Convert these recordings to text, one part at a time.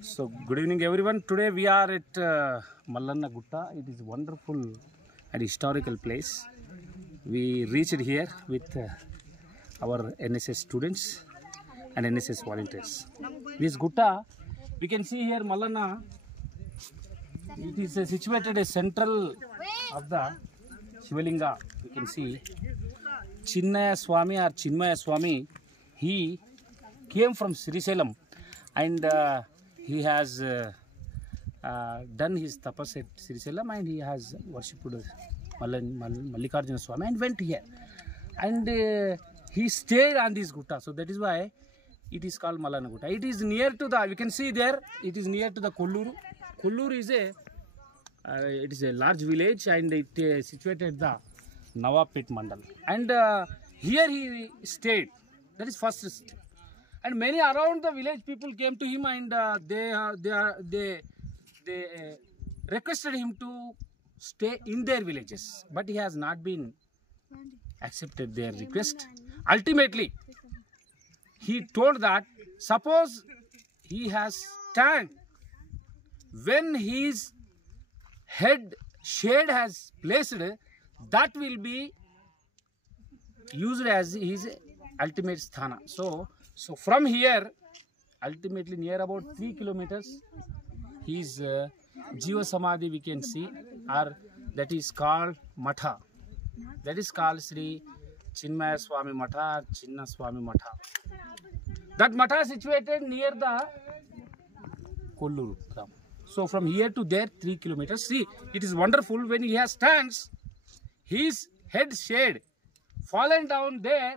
So good evening everyone. Today we are at Mallanna Gutta. It is wonderful and historical place. We reached here with our NSS students and NSS volunteers. This Gutta, we can see here Mallanna. It is situated a central of the Shivalinga. You can see Chinnaya Swami or Chinmaya Swami. He came from Srisailam and he has done his tapas at Srisailam and he has worshipped Mallikarjuna Swami and went here. And he stayed on this Gutta. So that is why it is called Mallanna Gutta. It is near to the, you can see there, it is near to the Kolluru. Kolluru is a large village and it is situated at the Nawapet Mandal. And here he stayed. That is first step. And many around the village people came to him and they requested him to stay in their villages. But he has not been accepted their request. Ultimately, he told that suppose he has stand when his head shade has placed, that will be used as his ultimate sthana. So from here, ultimately near about 3 kilometers, his Jiva Samadhi we can see, or that is called Matha. That is called Sri Chinmaya Swami Matha or Chinna Swami Matha. That Matha is situated near the Kolluru. So from here to there 3 kilometers. See, it is wonderful when he has stands, his head shade fallen down there,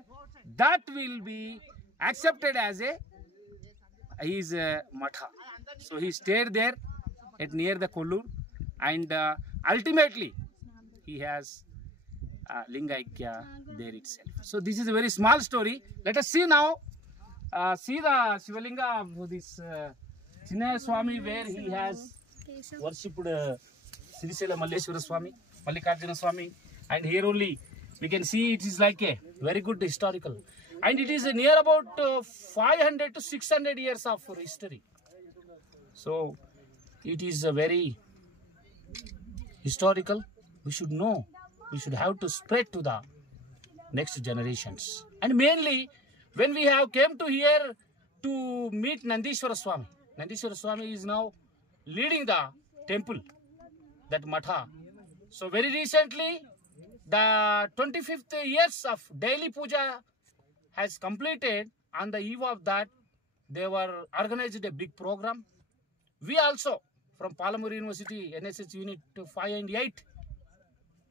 that will be accepted as his Matha. So he stayed there at near the Kollur and ultimately he has Linga Aikya there itself. So this is a very small story. Let us see now, see the Shivalinga of this Chinnaya Swami where he has worshipped Srisailam Malleshwara Swami, Mallikarjuna Swami, and here only we can see it is like a very good historical. And it is near about 500 to 600 years of history. So it is a very historical. We should know. We should have to spread to the next generations. And mainly when we have came to here to meet Nandishwara Swami. Nandishwara Swami is now leading the temple, that Matha. So very recently the 25th years of daily puja has completed. On the eve of that, they were organized a big program. We also from Palamuru University, NSS Unit 5 and 8,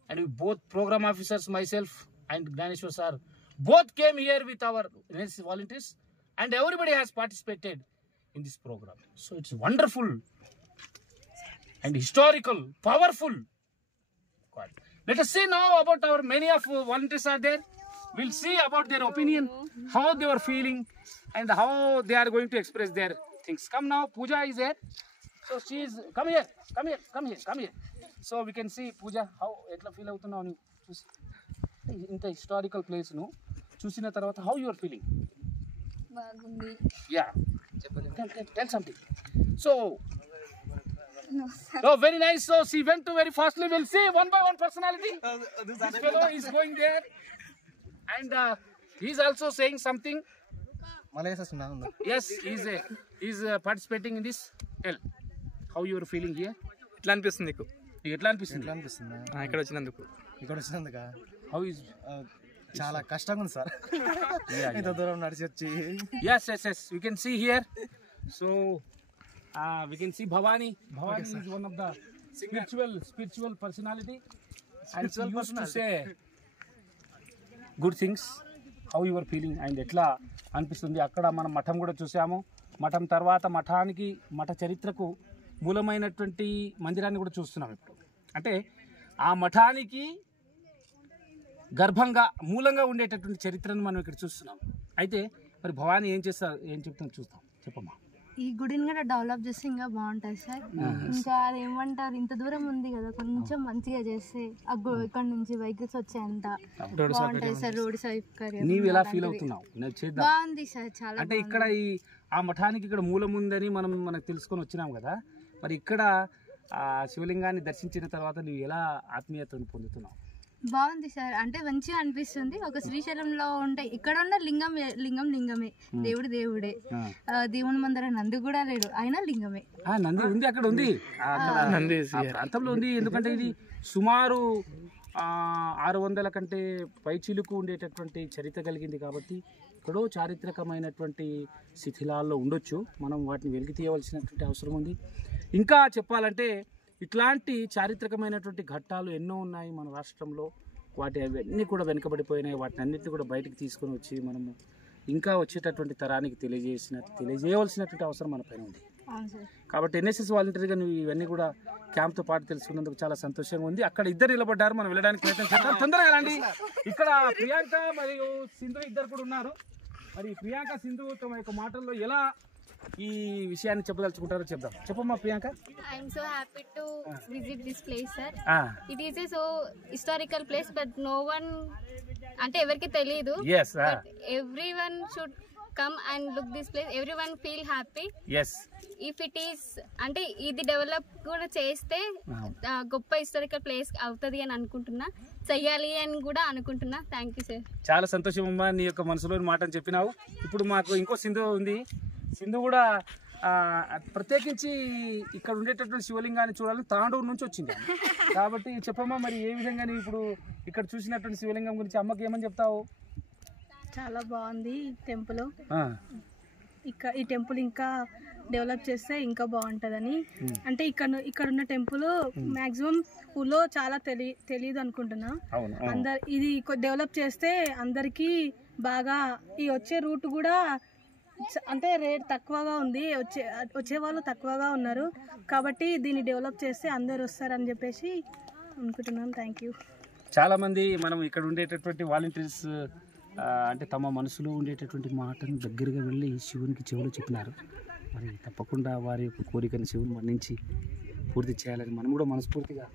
and we both program officers, myself and Gnaneshwar sir, both came here with our NSS volunteers, and everybody has participated in this program. So it's wonderful and historical, powerful. Let us see now about our many of volunteers are there. We'll see about their opinion, how they were feeling, and how they are going to express their things. Come now, Pooja is there. So she is, come here. So we can see Pooja, how etla feel avutunnavu nu chusi inta historical place nu chusina tarvata how you are feeling? Bagundi. Yeah. Tell something. So oh, very nice. So she went to very fastly. We'll see one by one personality. This fellow is going there. And he's also saying something. Yes, he's participating in this. Tell how you are feeling here. ఎట్లా అనిపిస్తుంది నీకు? ఎట్లా అనిపిస్తుంది? ఇక్కడ వచ్చినందుకు How is చాలా కష్టంగా ఉంది సార్. ఇంత దూరం నడిచి వచ్చి. Yes. We can see here. So we can see Bhavani. Bhavani is one of the spiritual personality. And she used to say good things. How you are feeling and ఎట్లా అనిపిస్తుంది? అక్కడ మనం మఠం కూడా చూసాము. మఠం తర్వాత మఠానికి మఠ చరిత్రకు మూలమైనటువంటి మందిరాన్ని కూడా చూస్తున్నాం ఇప్పుడు. అంటే ఆ మఠానికి గర్భంగా మూలంగా ఉండేటటువంటి చరిత్రను మనం ఇక్కడ చూస్తున్నాం. అయితే మరి భవానీ ఏం చెప్తాం చూస్తాం. చెప్పమ్మా. ఈ గుడిని కూడా డెవలప్ చేస్తే ఇంకా బాగుంటుంది సార్. ఇంకా అదేమంటారు, ఇంత దూరం ఉంది కదా, కొంచెం మంచిగా చేస్తే ఇక్కడ నుంచి వెహికల్స్ వచ్చేంత బాగుంటుంది సార్. రోడ్ సౌకర్యం నీవు ఎలా ఫీల్ అవుతున్నావు? బాగుంది సార్, చాలా. అంటే ఇక్కడ ఈ ఆ మఠానికి ఇక్కడ మూలం ఉందని మనకు తెలుసుకొని వచ్చినాం కదా, మరి ఇక్కడ ఆ శివలింగాన్ని దర్శించిన తర్వాత నువ్వు ఎలా ఆత్మీయతను పొందుతున్నావు? బాగుంది సార్, అంటే మంచిగా అనిపిస్తుంది. ఒక శ్రీశైలంలో ఉంటే ఇక్కడ ఉన్న లింగమే, దేవుడు దేవుడే. దేవుని ముందర నంది కూడా లేడు, అయినా లింగమే. నంది ఉంది, అక్కడ ఉంది, ఆ ప్రాంతంలో ఉంది. ఎందుకంటే ఇది సుమారు 600 కంటే పైచిలుకు ఉండేటటువంటి చరిత్ర కలిగింది కాబట్టి ఎక్కడో చారిత్రకమైనటువంటి శిథిలాల్లో ఉండొచ్చు. మనం వాటిని వెలికి తీయవలసినటువంటి అవసరం ఉంది. ఇంకా చెప్పాలంటే ఇట్లాంటి చారిత్రకమైనటువంటి ఘట్టాలు ఎన్నో ఉన్నాయి మన రాష్ట్రంలో. అవన్నీ కూడా వెనుకబడిపోయినాయి. వాటిని అన్నింటినీ కూడా బయటకు తీసుకొని వచ్చి మనము ఇంకా వచ్చేటటువంటి తరానికి తెలియజేయవలసినటువంటి అవసరం మన పైన ఉంది. కాబట్టి ఎన్ఎస్ఎస్ వాలంటీర్గా నువ్వు ఇవన్నీ కూడా క్యాంప్తో పాటు తెలుసుకున్నందుకు చాలా సంతోషంగా ఉంది. అక్కడ ఇద్దరు నిలబడ్డారు, మనం వెళ్ళడానికి ప్రయత్నం చేద్దాం. తొందరగా రండి. ఇక్కడ ప్రియాంక మరియు సింధు ఇద్దరు కూడా ఉన్నారు. మరి ప్రియాంక, సింధు తమ యొక్క మాటల్లో ఎలా ఈ విషయాన్ని చెప్పదలుచుకుంటారో చెప్దాం. చెప్పమ్మా Priyanka. I'm so happy to visit this place, sir. It is a so historical place, but no one, ante everki teliyadu. Yes. But everyone should come and look this place. Everyone feel happy. Yes. If it is ante ఇది develop కూడా చేస్తే గొప్ప historical place అవుతుంది అని అనుకుంటున్నా, చెయ్యాలి అని కూడా అనుకుంటున్నా. Thank you sir. చాలా సంతోషం అమ్మా, నీ యొక్క మనసులోని మాటని చెప్పినావు. ఇప్పుడు మాకు ఇంకో సింధు ఉంది. సింధు కూడా ప్రత్యేకించి ఇక్కడ ఉండేటటువంటి శివలింగాన్ని చూడాలని తాండూరు నుంచి వచ్చింది. కాబట్టి చెప్పమ్మా, మరి ఏ విధంగా నీవు ఇప్పుడు ఇక్కడ చూసినటువంటి శివలింగం గురించి అమ్మకి ఏమని చెప్తావు? చాలా బాగుంది టెంపుల్. ఈ టెంపుల్ ఇంకా డెవలప్ చేస్తే ఇంకా బాగుంటుందని. అంటే ఇక్కడ ఉన్న టెంపుల్ మాక్సిమం ఊళ్ళో చాలా తెలియదు అనుకుంటున్నా. ఇది డెవలప్ చేస్తే అందరికీ బాగా ఈ వచ్చే రూట్ కూడా అంటే రేట్ తక్కువగా ఉంది, వచ్చే వాళ్ళు తక్కువగా ఉన్నారు. కాబట్టి దీన్ని డెవలప్ చేస్తే అందరు వస్తారని చెప్పేసి అనుకుంటున్నాను. Thank you. చాలామంది మనం ఇక్కడ ఉండేటటువంటి వాలంటీర్స్ అంటే తమ మనసులో ఉండేటటువంటి మాటను దగ్గరగా వెళ్ళి శివునికి చెవులు చెప్పినారు. మరి తప్పకుండా వారి యొక్క కోరికను శివుని మన్నించి పూర్తి చేయాలని మనం కూడా మనస్ఫూర్తిగా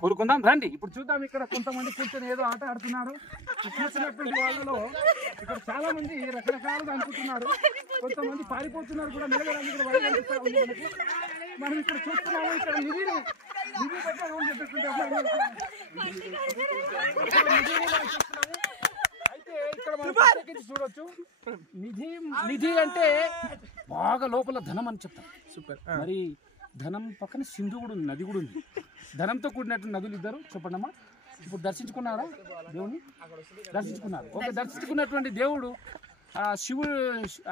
కోరుకుందాం. రండి ఇప్పుడు చూద్దాం. ఇక్కడ కొంతమంది కూర్చొని ఏదో ఆట ఆడుతున్నారు. చూసినటువంటి వాళ్ళలో ఇక్కడ చాలా మంది రకరకాలుగా అనుకుంటున్నారు. కొంతమంది పారిపోతున్నారు కూడా. నిలబడానికి కూడా వరి కనిపిస్తా ఉంది మనకి. మనం ఇక్కడ చూస్తున్నాము. ఇక్కడ నిధి అయితే ఇక్కడ మనం ప్రత్యేకించి చూడొచ్చు. నిధి అంటే బాగా లోపల ధనం అని చెప్తాం. సూపర్. మరి ధనం పక్కన సింధు కూడా ఉంది, నది కూడా ఉంది. ధనంతో కూడినటువంటి నదులు ఇద్దరు. చెప్పండమ్మా, ఇప్పుడు దర్శించుకున్నారా దేవుని? దర్శించుకున్నారు. ఓకే, దర్శించుకున్నటువంటి దేవుడు శివుడు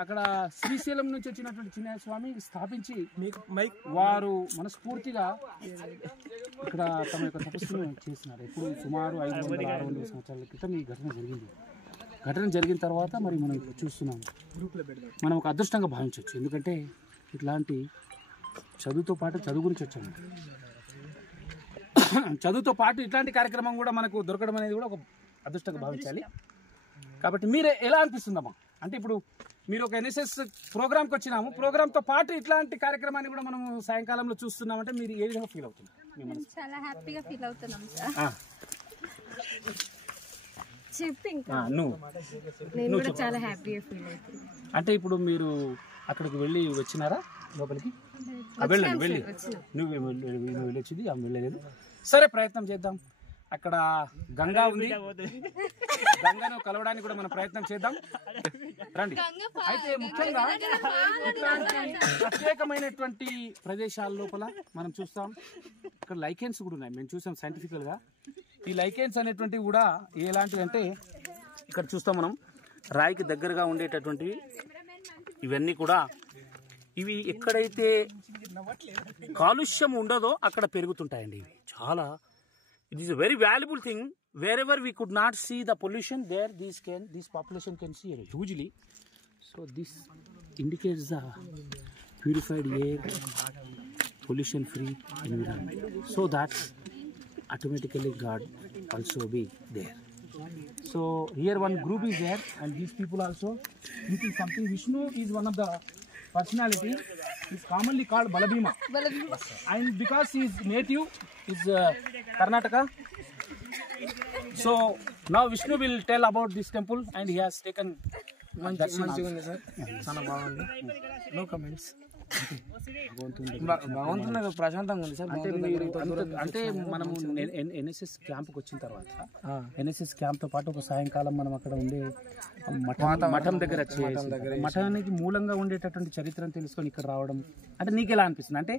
అక్కడ శ్రీశైలం నుంచి వచ్చినటువంటి చిన్న స్వామి స్థాపించి వారు మనస్ఫూర్తిగా ఇక్కడ తమ యొక్క తపస్సును చేస్తున్నారు. ఇప్పుడు సుమారు 500-600 సంవత్సరాల క్రితం ఈ ఘటన జరిగిన తర్వాత మరి మనం ఇప్పుడు చూస్తున్నాము. మనం ఒక అదృష్టంగా భావించవచ్చు. ఎందుకంటే ఇట్లాంటి చదువుతో పాటు చదువు గురించి వచ్చాము. చదువుతో పాటు ఇట్లాంటి కార్యక్రమం కూడా మనకు దొరకడం అనేది కూడా ఒక అదృష్టంగా భావించాలి. కాబట్టి మీరు ఎలా అనిపిస్తుందమ్మా? అంటే ఇప్పుడు మీరు ఒక ఎన్ఎస్ఎస్ ప్రోగ్రామ్కి వచ్చినాము, ప్రోగ్రామ్తో పాటు ఇట్లాంటి కార్యక్రమాన్ని కూడా మనం సాయంకాలంలో చూస్తున్నామంటే మీరు ఏ విధంగా ఫీల్ అవుతున్నారు? చాలా హ్యాపీగా ఫీల్ అవుతున్నాం సార్. నేను కూడా చాలా హ్యాపీగా ఫీల్ అవుతున్నాను. అంటే ఇప్పుడు మీరు అక్కడికి వెళ్ళి వచ్చినారా లోపలికి? వెళ్ళి నువ్వు వెళ్ళొచ్చింది, ఆమె వెళ్ళలేదు. సరే, ప్రయత్నం చేద్దాం. అక్కడ గంగా ఉంది, గంగను కలవడానికి కూడా మనం ప్రయత్నం చేద్దాం. రండి. అయితే ముఖ్యంగా ఇట్లాంటి ప్రత్యేకమైనటువంటి ప్రదేశాల లోపల మనం చూస్తాం ఇక్కడ లైకెన్స్ కూడా ఉన్నాయి. మేము చూసాం సైంటిఫికల్గా. ఈ లైకెన్స్ అనేటువంటివి కూడా ఎలాంటివి అంటే ఇక్కడ చూస్తాం మనం రాయికి దగ్గరగా ఉండేటటువంటివి. ఇవన్నీ కూడా ఇవి ఎక్కడైతే కాలుష్యం ఉండదో అక్కడ పెరుగుతుంటాయండి. ఇవి చాలా it is a very valuable thing. Wherever we could not see the pollution, there this population can see it hugely. So this indicates the purified air, pollution free environment. So that automatically God also be there. So here one group is there, and these people also thinking something. Vishnu is one of the personality. Is commonly called Balabhima. And because he is native is Karnataka. So now Vishnu will tell about this temple, and he has taken మంచిగా ఉంది sir, చాలా బాగుంది. No comments. బాగుంటుంది, ప్రశాంతంగా ఉంది sir. అంటే మనము NSS క్యాంప్కి వచ్చిన తర్వాత ఎన్ఎస్ఎస్ క్యాంప్తో పాటు ఒక సాయంకాలం మనం అక్కడ ఉండే మఠం దగ్గర మఠానికి మూలంగా ఉండేటటువంటి చరిత్రను తెలుసుకొని ఇక్కడ రావడం అంటే నీకు ఎలా అనిపిస్తుంది? అంటే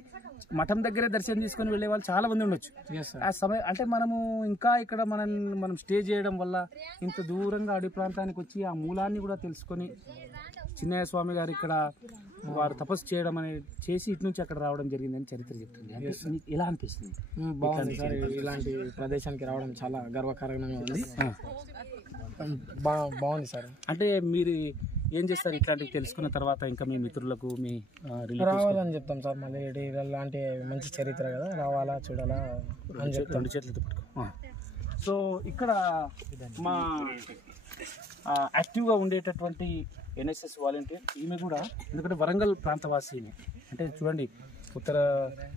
మఠం దగ్గరే దర్శనం తీసుకొని వెళ్ళే వాళ్ళు చాలా మంది ఉండొచ్చు. ఆ సమయం అంటే మనము ఇంకా ఇక్కడ మనం స్టే చేయడం వల్ల ఇంత దూరంగా అడవి ప్రాంతానికి వచ్చి ఆ మూలాన్ని కూడా తెలుసుకొని చిన్నయ్య స్వామి గారు ఇక్కడ వారు తపస్సు చేయడం అనేది చేసి ఇటు నుంచి అక్కడ రావడం జరిగిందని చరిత్ర చెప్తుంది. అంటే ఎలా అనిపిస్తుంది? బాగుంది సార్, ఇలాంటి ప్రదేశానికి రావడం చాలా గర్వకారణంగా ఉంది. బాగుంది సార్. అంటే మీరు ఏం చేస్తారు ఇట్లాంటివి తెలుసుకున్న తర్వాత? ఇంకా మీ మిత్రులకు మీ రావాలని చెప్తాం సార్. మళ్ళీ ఇలాంటి మంచి చరిత్ర కదా, రావాలా చూడాలా అని చెప్తాం. 2 చేతులతో పట్టుకో. సో ఇక్కడ మా యాక్టివ్గా ఉండేటటువంటి ఎన్ఎస్ఎస్ వాలంటీర్ ఈమె కూడా, ఎందుకంటే వరంగల్ ప్రాంతవాసిని, అంటే చూడండి ఉత్తర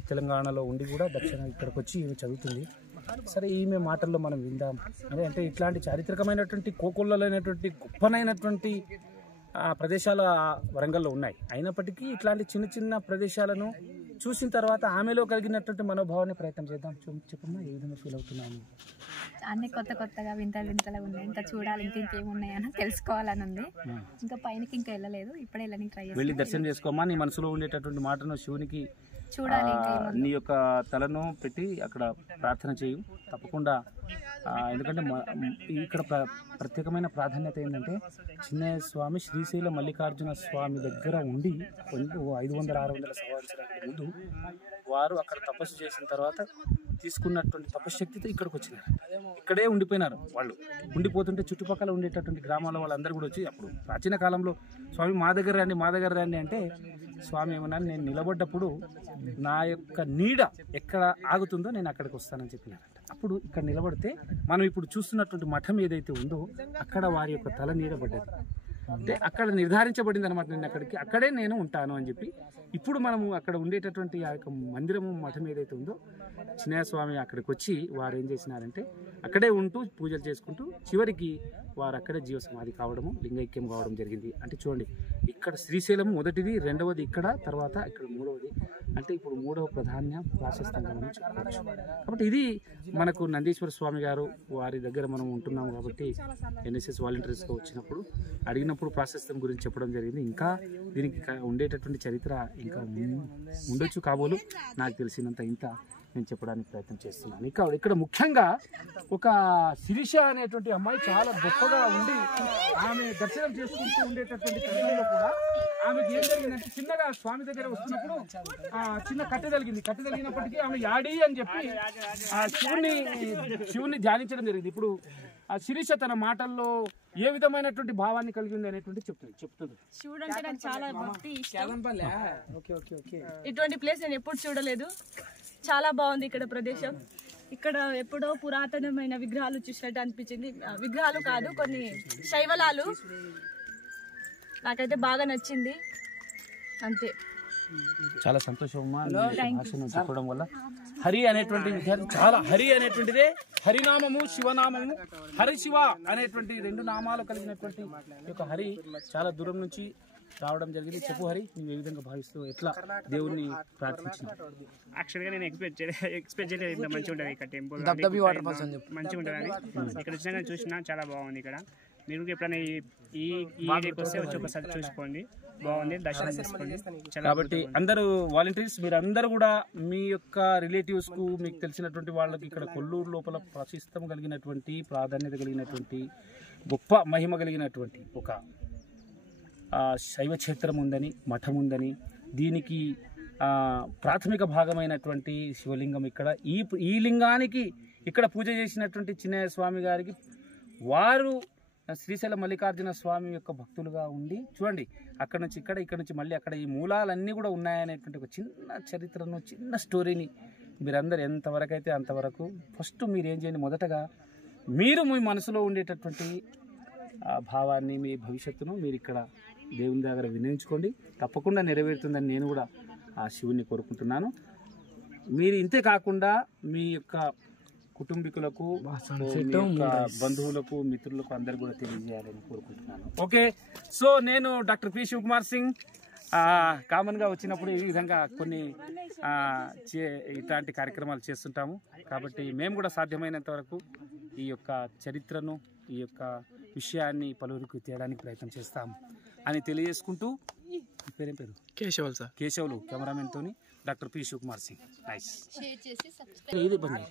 తెలంగాణలో ఉండి కూడా దక్షిణ ఇక్కడికి వచ్చి ఈమె చదువుతుంది. సరే ఈమె మాటల్లో మనం విందాం. అంటే ఇట్లాంటి చారిత్రకమైనటువంటి కోకొల్లలైనటువంటి గొప్పనైనటువంటి ప్రదేశాలు వరంగల్లో ఉన్నాయి. అయినప్పటికీ ఇట్లాంటి చిన్న చిన్న ప్రదేశాలను చూసిన తర్వాత ఆమెలో కలిగినటువంటి మనోభావాన్ని ప్రయత్నం చేద్దాం. చెప్పమ్మా, ఏ విధంగా ఫీల్ అవుతున్నాము? అన్ని కొత్తగా వింతలుగా ఉన్నాయి. ఇంకా చూడాలి, ఇంకేమున్నాయని తెలుసుకోవాలని ఉంది. ఇంకా పైనకి ఇంకా వెళ్ళలేదు, ఇప్పుడే వెళ్ళని ట్రై చేస్తాను. వెళ్ళి దర్శనం చేసుకోమా. నీ మనసులో ఉండేటటువంటి మాటను శివునికి చూడాలి, నీ యొక్క తలను పెట్టి అక్కడ ప్రార్థన చేయు తప్పకుండా. ఎందుకంటే ఇక్కడ ప్రత్యేకమైన ప్రాధాన్యత ఏంటంటే చిన్నయ్య స్వామి శ్రీశైల మల్లికార్జున స్వామి దగ్గర ఉండి 500-600 సంవత్సరాల ముందు వారు అక్కడ తపస్సు చేసిన తర్వాత తీసుకున్నటువంటి తపశ్శక్తితో ఇక్కడికి వచ్చినారు. ఇక్కడే ఉండిపోయినారు వాళ్ళు. ఉండిపోతుంటే చుట్టుపక్కల ఉండేటటువంటి గ్రామాల వాళ్ళందరూ కూడా వచ్చి అప్పుడు ప్రాచీన కాలంలో స్వామి మా దగ్గర రండి అంటే స్వామి ఏమన్నా నేను నిలబడ్డప్పుడు నా యొక్క నీడ ఎక్కడ ఆగుతుందో నేను అక్కడికి వస్తానని చెప్పినారంట. అప్పుడు ఇక్కడ నిలబడితే మనం ఇప్పుడు చూస్తున్నటువంటి మఠం ఏదైతే ఉందో అక్కడ వారి యొక్క తల నీడ పడ్డది. అంటే అక్కడ నిర్ధారించబడింది అనమాట, నేను అక్కడే నేను ఉంటాను అని చెప్పి. ఇప్పుడు మనము అక్కడ ఉండేటటువంటి ఆ యొక్క మందిరము మఠం ఏదైతే ఉందో చిన్నయ్య స్వామి అక్కడికి వచ్చి వారు ఏం చేసినారంటే అక్కడే ఉంటూ పూజలు చేసుకుంటూ చివరికి వారు అక్కడే జీవ సమాధి కావడము, లింగైక్యం కావడం జరిగింది. అంటే చూడండి, ఇక్కడ శ్రీశైలం మొదటిది, రెండవది ఇక్కడ, తర్వాత ఇక్కడ మూడవది. అంటే ఇప్పుడు 3వ ప్రాశస్త్యంగా మనం చెప్పుకోవచ్చు. కాబట్టి ఇది మనకు నందీశ్వర స్వామి గారు వారి దగ్గర మనం ఉంటున్నాం కాబట్టి ఎన్ఎస్ఎస్ వాలంటీర్స్గా వచ్చినప్పుడు అడిగినప్పుడు ప్రాశస్త్యం గురించి చెప్పడం జరిగింది. ఇంకా దీనికి ఉండేటటువంటి చరిత్ర ఇంకా ఉండొచ్చు కాబోలు, నాకు తెలిసినంత ఇంత నేను చెప్పడానికి ప్రయత్నం చేస్తున్నాను. ఇక్కడ ముఖ్యంగా ఒక శిరీష అనేటువంటి అమ్మాయి చాలా గొప్పగా ఉండి ఆమె దర్శనం చేసుకుంటూ ఉండేటటువంటి క్రమంలో కూడా ఆమెకి ఏం జరిగిందంటే చిన్నగా స్వామి దగ్గర వస్తున్నప్పుడు చిన్న కట్టె తగిలినప్పటికీ ఆమె యాడి అని చెప్పి శివుని ధ్యానించడం జరిగింది. ఇప్పుడు ఆ శిరీష తన మాటల్లో ఏ విధమైనటువంటి భావాన్ని కలిగి ఉంది అనేటువంటి చెప్తుంది. శివుడు అంటే నాకు చాలా భక్తి ఇష్టం. ఇటువంటి ప్లేస్ నేను ఎప్పుడు చూడలేదు. చాలా బాగుంది ఇక్కడ ప్రదేశం. ఇక్కడ ఎప్పుడో పురాతనమైన విగ్రహాలు చూసినట్టు అనిపించింది. విగ్రహాలు కాదు, కొన్ని శైవలాలు. నాకైతే బాగా నచ్చింది. అంతే. చాలా సంతోషం చెప్పడం వల్ల. హరి అనేటువంటి చాలా హరి అనేటువంటిదే హరినామము, శివనామము. హరి శివ అనేటువంటి 2 నామాలు కలిగినటువంటి యొక్క హరి చాలా దూరం నుంచి రావడం జరిగింది. చెప్పు హరి, నువ్వు ఏ విధంగా భావిస్తూ ఎట్లా దేవుణ్ణి ప్రార్థించినావు? యాక్చువల్గా నేను ఎక్స్పెక్ట్ చేయలేదు ఇంత మంచిగా ఉంటుంది ఇక్కడ టెంపుల్, మంచిగా ఉంటుందని. ఇక్కడ వచ్చినా చూసినా చాలా బాగుంది. ఇక్కడ మీరు ఎప్పుడైనా ఈ ఏరియాకి వస్తే వచ్చి ఒకసారి చూసుకోండి, బాగుంది, దర్శనం చేసుకోండి. కాబట్టి అందరూ వాలంటీర్స్ మీరు అందరూ కూడా మీ యొక్క రిలేటివ్స్ కు, మీకు తెలిసినటువంటి వాళ్ళకి ఇక్కడ కొల్లూరు లోపల ప్రశస్తం కలిగినటువంటి, ప్రాధాన్యత కలిగినటువంటి, గొప్ప మహిమ కలిగినటువంటి ఒక శైవ క్షేత్రం ఉందని, మఠం ఉందని, దీనికి ప్రాథమిక భాగమైనటువంటి శివలింగం ఇక్కడ ఈ లింగానికి ఇక్కడ పూజ చేసినటువంటి చిన్నయ్య స్వామి గారికి వారు శ్రీశైల మల్లికార్జున స్వామి యొక్క భక్తులుగా ఉండి చూడండి అక్కడ నుంచి ఇక్కడ నుంచి మళ్ళీ అక్కడ ఈ మూలాలన్నీ కూడా ఉన్నాయనేటువంటి ఒక చిన్న చరిత్రను, చిన్న స్టోరీని మీరందరూ ఎంతవరకు అయితే అంతవరకు ఫస్ట్ మీరు ఏం చేయండి, మొదటగా మీరు మీ మనసులో ఉండేటటువంటి భావాన్ని, మీ భవిష్యత్తును మీరు ఇక్కడ దేవుని దగ్గర వినియోగించుకోండి. తప్పకుండా నెరవేరుతుందని నేను కూడా ఆ శివుని కోరుకుంటున్నాను. మీరు ఇంతే కాకుండా మీ యొక్క కుటుంబీకులకు మీ యొక్క బంధువులకు మిత్రులకు అందరు కూడా తెలియజేయాలని కోరుకుంటున్నాను. ఓకే, సో నేను డాక్టర్ పి శివకుమార్ సింగ్ కామన్గా వచ్చినప్పుడు ఈ విధంగా కొన్ని ఇట్లాంటి కార్యక్రమాలు చేస్తుంటాము. కాబట్టి మేము కూడా సాధ్యమైనంత వరకు ఈ యొక్క చరిత్రను ఈ యొక్క విషయాన్ని పలువురికి తేయడానికి ప్రయత్నం చేస్తాము అని తెలియజేసుకుంటూ, పేరేం పేరు? కేశవులు సార్. కేశవులు కెమెరామెన్తోని doctor P Shivakumar Singh. Nice. Share చేసి సబ్స్క్రైబ్ ఇది బండి.